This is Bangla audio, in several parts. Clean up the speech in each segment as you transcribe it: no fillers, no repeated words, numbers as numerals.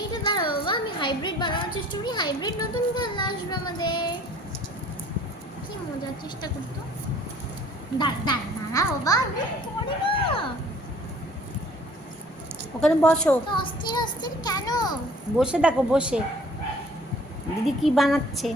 এইটা দাঁড়াও বাবা, আমি হাইব্রিড বানানোর চেষ্টা করি। হাইব্রিড নতুন খেলনা আসবে আমাদের। কি মজার চেষ্টা করতো। দাঁড়া বাবা, পড়ে না। ওখানে বসো। তো অস্থির অস্থির কেন? বসে দেখো, বসে দিদি কি বানাচ্ছে।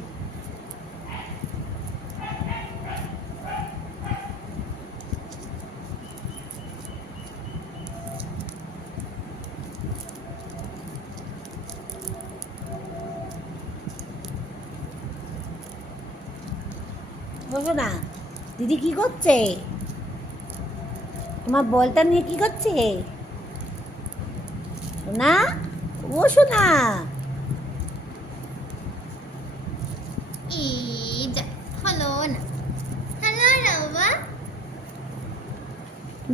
বসো না, দিদি কি করছে? তোমার বলটা নিয়ে কি করছে? সোনা, বসো না। এই যা, হলো না, হলো না বাবা।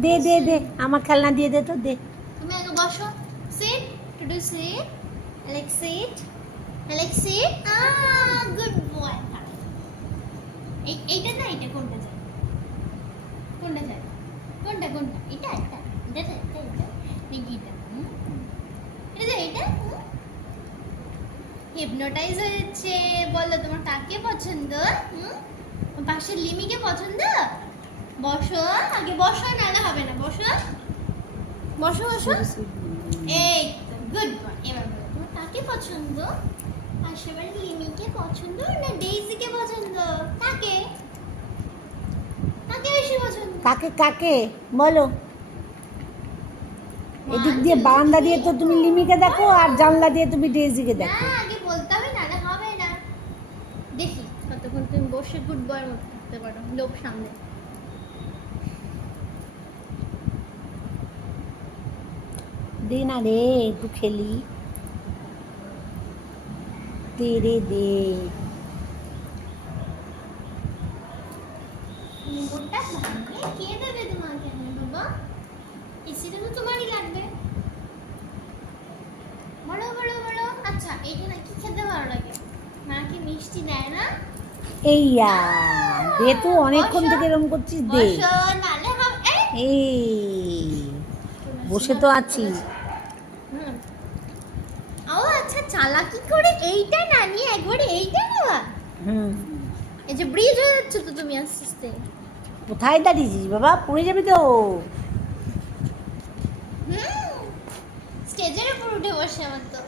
দে দে দে, আমার খেলনা দিয়ে দে তো, দে। তুমি আগে বসো। Sit, Tudu sit, Alex sit, Alex sit. Good boy. এইটা না, এটা কোনটা যায়? কোনটা যায়? কোনটা কোনটা? এটা এটা এটা এটা এটা এটা এটা এটা হিপনোটাইজ হয়ে যাচ্ছে। বলো তোমার কাকে পছন্দ? পাশের লিমিকে পছন্দ? বসো, আগে বসো, নাহলে হবে না। বসো বসো বসো। এই তো, গুড বয়। এবার বলো তোমার কাকে পছন্দ? পাশের বাড়ির লিমিকে পছন্দ না ডেইজিকে পছন্দ? কাকে কাকে বেশি পছন্দ? কাকে কাকে বলো। এদিক দিয়ে বারান্দা দিয়ে তো তুমি লিমিকে দেখো, আর জানলা দিয়ে তুমি ডেজিকে না, দেখো। আগে বলতে হবে, নাহলে হবে না। দেখি কতক্ষণ তুমি বসে গুড বয়ের মতো থাকতে পারো লোক সামনে। দে না রে, একটু খেলি। দে রে দে। রিমোটটা ভাঙিয়ে কে দেবে তোমাকে? বাবা, এসিটা তো তোমারই লাগবে। বলো বলো বলো। আচ্ছা, এইটা না কি খেতে ভালো লাগে? মা কি মিষ্টি দেয় না? এইয়া দে তো, অনেকক্ষণ বসো, থেকে এরকম করছিস, দে। বসো, নাহলে হবে। এই বসে তো আছি। হুম। ও আচ্ছা, চালাকি করে এইটা না নিয়ে একবারে এইটা নেওয়া। হুম। এই যে ব্রিজ হয়ে যাচ্ছে তো তুমি আস্তে আস্তে। কোথায় দাঁড়িয়েছিস বাবা? পড়ে যাবি তো। স্টেজের উপর উঠে বসে আমার তো।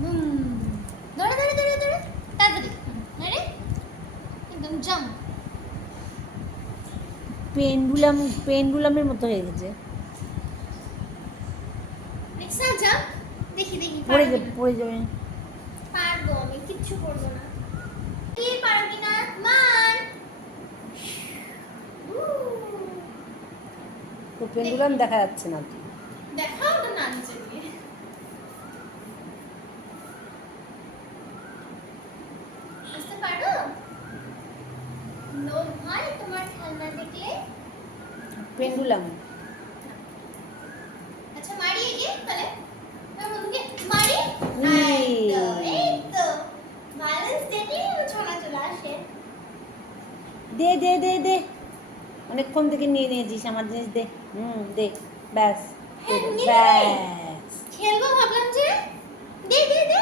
হুম, ধরে ধরে ধরে ধরে তাড়াতাড়ি। আরে একদম জাম্প। পেন্ডুলামের মতো হয়ে গেছে। Next jump. দেখি দেখি পড়ে পারো যাবে, কিনা। পড়ে যাবে। পারবো, আমি কিচ্ছু করবো না। কি পারো কিনা? মান। তো পেন্ডুলাম দেখা যাচ্ছে না তো। দেখাও তো না নিচে দিয়ে। আসতে পারো? লোভ হয় তোমার খেলনা দেখলে? পেন্ডুলাম। আচ্ছা, মারি একে তাহলে। আমার বন্ধুকে মারি। এই। এই তো ব্যালেন্স দেখি ছোনা চলে আসে। দে দে দে দে, অনেকক্ষণ থেকে নিয়ে নিয়েছিস আমার জিনিস, দে। দে, ব্যাস। হ্যাঁ, নিয়ে নে। ব্যাস। খেলবো ভাবলাম যে। দে দে দে।